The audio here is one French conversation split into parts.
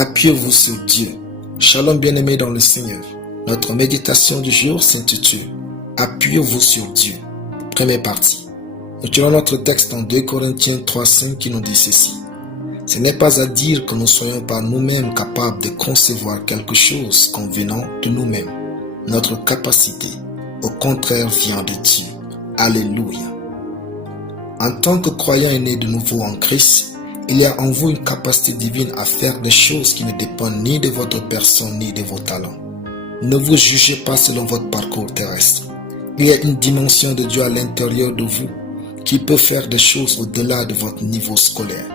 Appuyez-vous sur Dieu. Shalom bien-aimés dans le Seigneur. Notre méditation du jour s'intitule « Appuyez-vous sur Dieu ». Première partie. Nous tirons notre texte en 2 Corinthiens 3,5 qui nous dit ceci. « Ce n'est pas à dire que nous soyons par nous-mêmes capables de concevoir quelque chose convenant de nous-mêmes. Notre capacité, au contraire, vient de Dieu. Alléluia. En tant que croyant né de nouveau en Christ, il y a en vous une capacité divine à faire des choses qui ne dépendent ni de votre personne ni de vos talents. Ne vous jugez pas selon votre parcours terrestre. Il y a une dimension de Dieu à l'intérieur de vous qui peut faire des choses au-delà de votre niveau scolaire.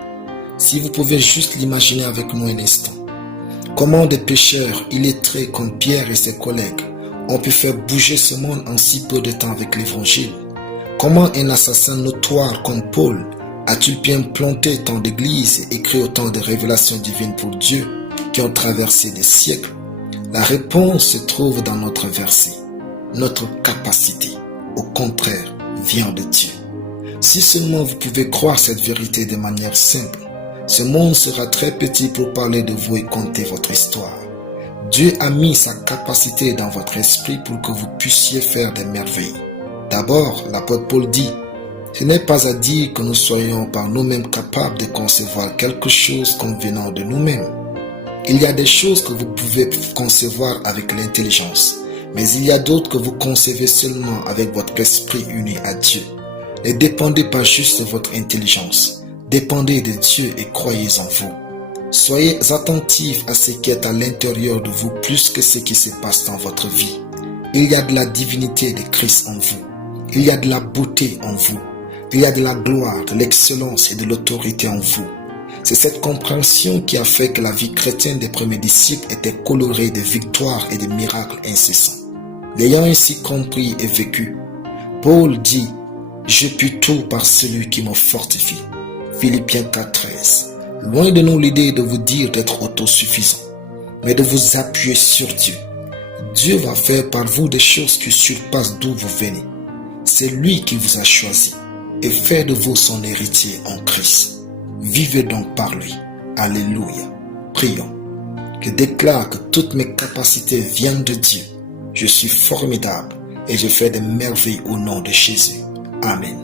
Si vous pouvez juste l'imaginer avec nous un instant. Comment des pécheurs illettrés comme Pierre et ses collègues ont pu faire bouger ce monde en si peu de temps avec l'évangile? Comment un assassin notoire comme Paul a-t-il bien planté tant d'églises et écrit autant de révélations divines pour Dieu qui ont traversé des siècles? La réponse se trouve dans notre verset. Notre capacité, au contraire, vient de Dieu. Si seulement vous pouvez croire cette vérité de manière simple, ce monde sera très petit pour parler de vous et conter votre histoire. Dieu a mis sa capacité dans votre esprit pour que vous puissiez faire des merveilles. D'abord, l'apôtre Paul dit, ce n'est pas à dire que nous soyons par nous-mêmes capables de concevoir quelque chose comme venant de nous-mêmes. Il y a des choses que vous pouvez concevoir avec l'intelligence, mais il y a d'autres que vous concevez seulement avec votre esprit uni à Dieu. Ne dépendez pas juste de votre intelligence, dépendez de Dieu et croyez en vous. Soyez attentifs à ce qui est à l'intérieur de vous plus que ce qui se passe dans votre vie. Il y a de la divinité de Christ en vous. Il y a de la beauté en vous. Il y a de la gloire, de l'excellence et de l'autorité en vous. C'est cette compréhension qui a fait que la vie chrétienne des premiers disciples était colorée de victoires et de miracles incessants. L'ayant ainsi compris et vécu, Paul dit « Je puis tout par celui qui me fortifie ». Philippiens 4,13. Loin de nous l'idée de vous dire d'être autosuffisant, mais de vous appuyer sur Dieu. Dieu va faire par vous des choses qui surpassent d'où vous venez. C'est lui qui vous a choisi et fait de vous son héritier en Christ. Vivez donc par lui. Alléluia. Prions. Je déclare que toutes mes capacités viennent de Dieu. Je suis formidable et je fais des merveilles au nom de Jésus. Amen.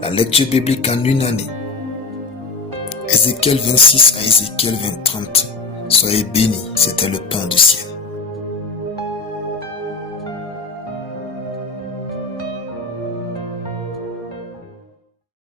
La lecture biblique en une année. Ézéchiel 26 à Ézéchiel 30. Soyez bénis, c'était le pain du ciel.